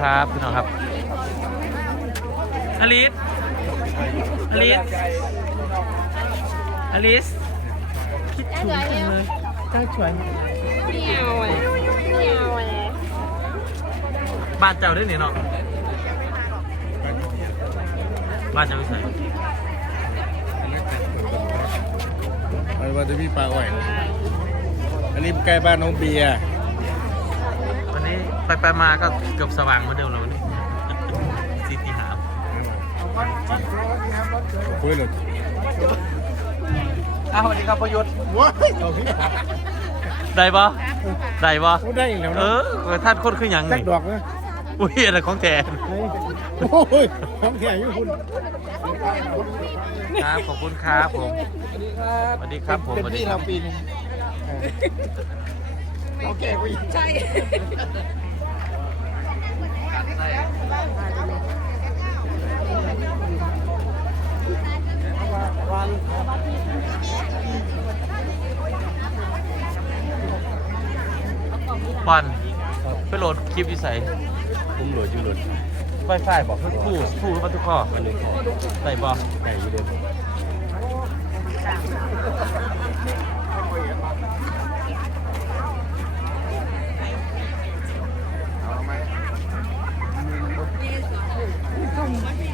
ครับพี่น้องครับอลิสอลิสอลิสคิดถึงจังเลยจ้าช่วยบ้านเจ้าด้วยนี่เนาะบ้านเจ้าอยู่ไหนอันว่าจะมีปลาอ่อยอันนี้ใกล้บ้านน้องเบียร์วันนี้ ไปไปมาก็เกือบสว่างเหมือนเดิมแล้ววันนี้สีตีหามคุยเลยอ้าวสวัสดีครับพยุทธ์ว้ายเอาพี่ได้ปะได้ปะโอ้ได้อีกแล้วเอนะอท่านคนขึ้นยังจักนี่ดอกนะอุ้ยอะไรของแทนไหนโอ้ยของแข็งอยู่คุณครับขอบคุณครับผมสวัสดีครับผมเป็นสวัสดีพี่ครัเราบปีหนึงโอเคกูใช่ ปอนไปโหลดคลิปที่ใส่ผมโหลดอยู่โหลดไฟไฟบอกเพื่อคู่คู่มาทุกข้ออันนี้ใส่บอกไก่อยู่เดียว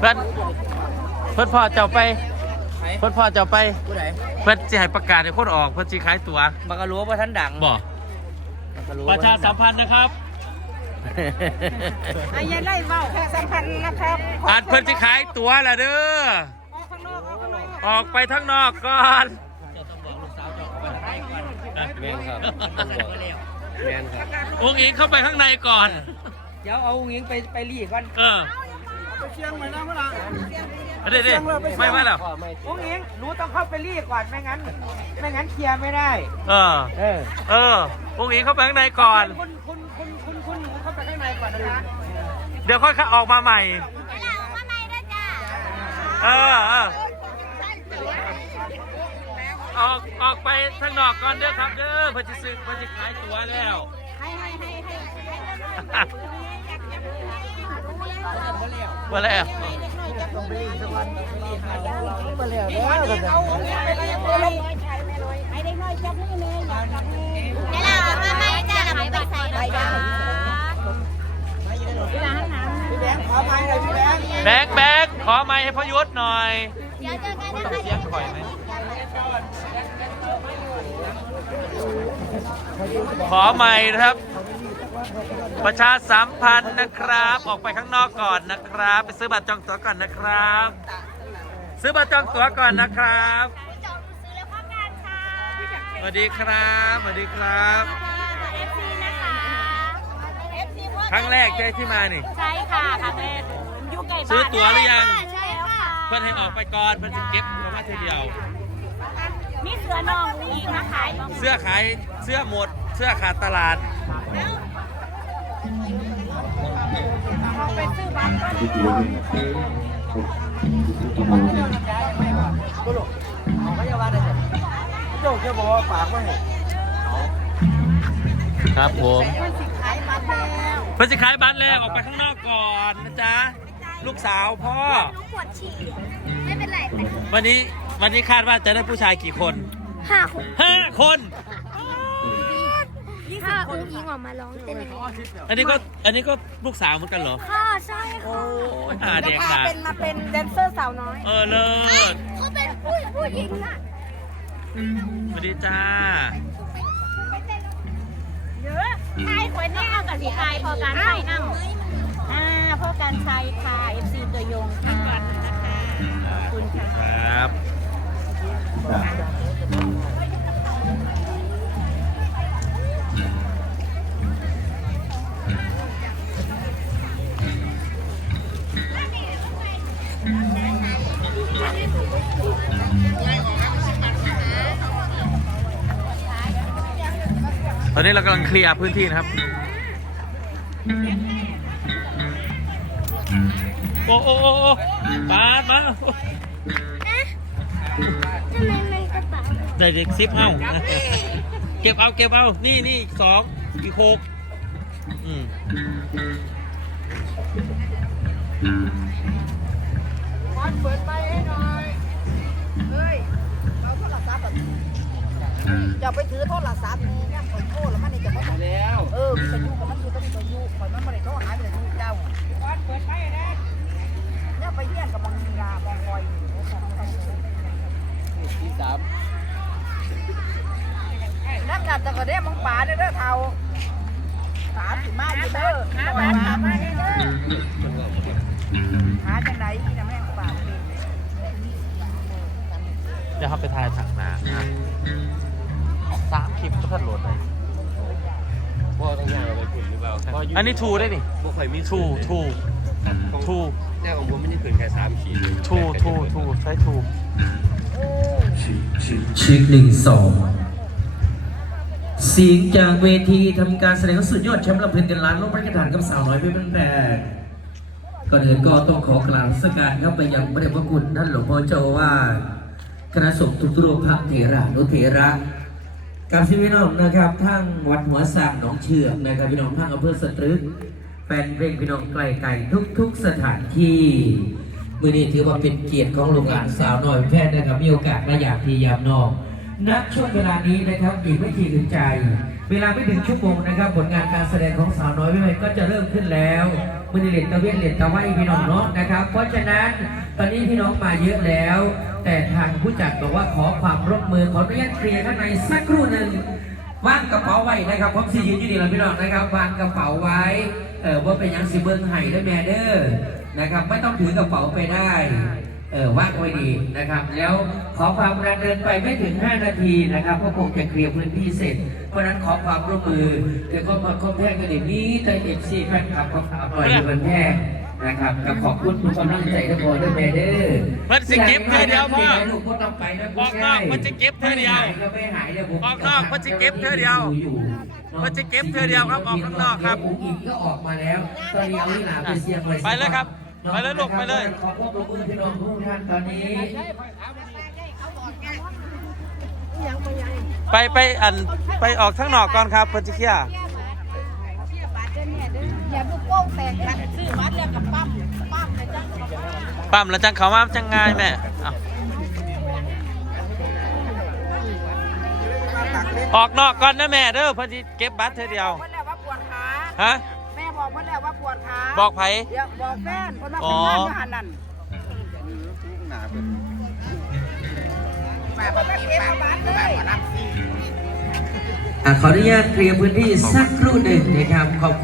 เพื่อนเพื่อนพ่อเจ้าไป เพื่อนพ่อเจ้าไป ผู้ใดเพื่อนจะให้ประกาศให้คนออก เพื่อนจะขายตั๋วบักกะรู้ว่าท่านดังบอกบักกะรู้ประชาสัมพันธ์นะครับอายันได้เมาแค่สัมพันธ์นะครับอาจเพื่อนจะขายตั๋วแหละเด้อ ออกข้างนอกออกข้างนอกออกไปทั้งนอกก่อนแมนครับแมนครับองค์อิงเข้าไปข้างในก่อน เดี๋ยวเอาหญิงไปไปรีก่อน เออ ไปเชียงใหม่นะพระนางเดี๋ยวดิไม่ไม่หรอกองหญิงหนูต้องเข้าไปรีก่อนไม่งั้น ไม่งั้นเคลียร์ไม่ได้ เออ เออ เออองค์อิงเข้าไปข้างในก่อน คุณคุณคุณคุณคุณหนูเข้าไปข้างในก่อนนะคะเดี๋ยวค่อยออกมาใหม่เออเออออกออกไปข้างนอกก่อนเด้อครับเด้อเพื่อจะซื้อเพื่อจะขายตั๋วแล้วให้ให้ให้ให้ มาแล้วเอาของไปเลยไปเลยให้ได้น้อยจับมือเลยอยากจับมือเดี๋ยวเรามาไม่จ้าเราไปใส่ไปจ้าพี่แบงค์ขอไม้เลยพี่แบงค์แบกแบกขอไม้ให้พยุทธ์หน่อยเดี๋ยวเจอกันนะคะเสียงข่อยไหมขอใหม่นะครับ ประชาสัมพันธ์นะครับ ออกไปข้างนอกก่อนนะครับ ไปซื้อบัตรจองตั๋วก่อนนะครับ ซื้อบัตรจองตั๋วก่อนนะครับจองซื้อแล้วพร้อมกันค่ะสวัสดีครับสวัสดีครับเอฟซีนะคะครั้งแรกใช่ที่มานี่ใช่ค่ะครั้งแรกอยู่ไก่บ้านซื้อตั๋วหรือยังใช่ค่ะเพื่อนให้ออกไปก่อนเพื่อนจะเก็บเพราะว่าทีเดียวมีเสือนองอีกมาขายบ้างเสื้อขายเสื้อหมดเสื้อขาดตลาด ไปซื้อบ้านก็ได้ของพยาบาลเลยโยกจะบอกว่าปากว่าให้ครับผมมันสิขายบัตรแล้วเพื่อนจะขายบัตรแล้วออกไปข้างนอกก่อนนะจ๊ะลูกสาวพ่อน้องปวดฉี่ไม่เป็นไรวันนี้วันนี้คาดว่าจะได้ผู้ชายกี่คนห้าคนห้าคน ถ้าอุ้งอิงออกมาร้องเต้นอันนี้ก็อันนี้ก็ลูกสาวเหมือนกันเหรอค่ะใช่ค่ะโอ้ยหาเด็กพาหาเป็นมาเป็นแดนเซอร์สาวน้อย เออเลิศเขาเป็นผู้ผู้หญิงน่ะสวัสดีจ้าเยอะใช่คนนี้เอากับสีไทยพอการใช้นั่งอ่าพอการใช้ค่ะ FC ตัวยงค่ะนะคะขอบคุณค่ะครับ ตอนนี้เรากำลังเคลียร์พื้นที่นะครับ โอ้โอ้โอ้มามาไมาด้เด็กซิปเอาเก็บเอาเก็บเอา นี่นี่สองอีกหกอืมวัดเปิดไปให้หน่อย เอาโทรศัพท์แบบอย่าไปถือโทรศัพท์นี่เนี่ยผมโทรแล้วมันนี่จะไม่แล้วเออจะยุ่งกับมันคือต้องมีตัวยุ่งข่อยมันไม่ได้โทรหายไม่ได้ยุ่งเจ้าวันเปิดไปนะเนี่ยไปเยี่ยนกับมังงาบองคอยที่สามนักงานตะกระเด้มังป่าเด้อเด้อเท่าสามสิบมาอยู่เด้อสามสิบมาเด้อหาจังไหนอีน้ำแม่งป่า เป็นเดี๋ยวเขาไปถ่ายถังน้ำนะสามคลิปก็พัดโหลดเลยพ่อต้องย่างเอาไปขุนหรือเปล่าพ่ออยู่อันนี้ทูได้นี่บ่ค่อยมีทูทูทูแน่ของผมไม่ได้ขืนแค่สามขีดทูทูทูใช้ทูชิคหนึ่งสองเสียงจากเวทีทำการแสดงสุดยอดแชมป์ลำเพลินกันล้านลงประกระฐานกับสาวน้อยเป็นแพงก่อนอื่นก็ต้องขอกราบนมัสการครับไปยังพระเดชพระคุณท่านหลวงพ่อเจ้าอาว่าส คณะสงฆ์ทุกรูปพระเถระนุเถระกับชีวิตน้องนะครับทั้งวัดหัวสากหนองเชือกนะครับพี่น้องทั้งอำเภอสตรึกแฟนเพลงพี่น้องไกลไก่ทุกๆสถานที่มือนี้ถือว่าเป็นเกียรติของลูกหลานสาวน้อยแพทย์นะครับมีโอกาสมาอยากที่ยามนอกณช่วงเวลานี้นะครับอีกไม่กี่ถึงใจ เวลาไม่ถึงชั่วโมงนะครับ ผลงานการแสดงของสาวน้อยแม่ก็จะเริ่มขึ้นแล้วมือเล่นตะเวียนเล่นตะไวพี่น้องเนาะนะครับ เพราะฉะนั้นตอนนี้พี่น้องมาเยอะแล้ว แต่ทางผู้จัดบอกว่าขอความร่วมมือขออนุญาตเคลียร์ข้างในสักครู่หนึ่งวางกระเป๋าไว้นะครับผมสิยืนอยู่นี่แหละพี่น้องนะครับวางกระเป๋าไว้เออว่าเป็นยังสิเบิ้งไห้ได้แม่เด้อนะครับ ไม่ต้องถือกระเป๋าไปได้เออวางไว้ดีนะครับ แล้วขอความรุณาเดินไปไม่ถึง 5 นาทีนะครับก็คงจะเคลียร์พื้นที่เสร็จ เพราะนั้นขอความร่วมมือเดี๋ยวก็มาคอมแพงกันเดี๋ยวนี้แต่เอฟซีแฟนคลับเขาถามหน่อยอยู่บนแพง นะครับก็ขอบคุณทุกกำลังใจทุกคนด้วยแม่เด้อเพิ่นสิเก็บเท่อเดียวพ่อลูกก็ต้องไปนะออกนอกเพิ่นสิเก็บเท่อเดียวไม่หายเลยผมออกนอกเพิ่นสิเก็บเท่อเดียวเพิ่นสิเก็บเท่อเดียวครับออกข้างนอกครับผมอินก็ออกมาแล้วตอนนี้เอาที่หนาไปเสียงเลยไปเลยครับไปเลยลูกไปเลยขอบคุณมือพี่น้องทุกท่านตอนนี้ไปไปอันไปออกข้างนอกก่อนครับเพิ่นสิเคลียร์ อย่าลูกโป่งแตกกันซื้อวัดแล้วกับปั๊มปั๊มเลยจ้ะปั๊มแล้วจังเขามาจังง่ายแม่เอาออกนอกก่อนนะแม่เด้อเพิ่นสิเก็บบัตรเท่อเดียวเพื่อนแล้วว่าปวดขาฮะแม่บอกเพื่อนแล้วว่าปวดขาบอกไผเดี๋ยวบอกแฟนคนว่าอ๋อทำงานอยู่หันนั่นมาบอกเก็บเอาบ้านเลยอะขออนุญาตเคลียร์พื้นที่สักครู่หนึ่งนะครับขอบคุณ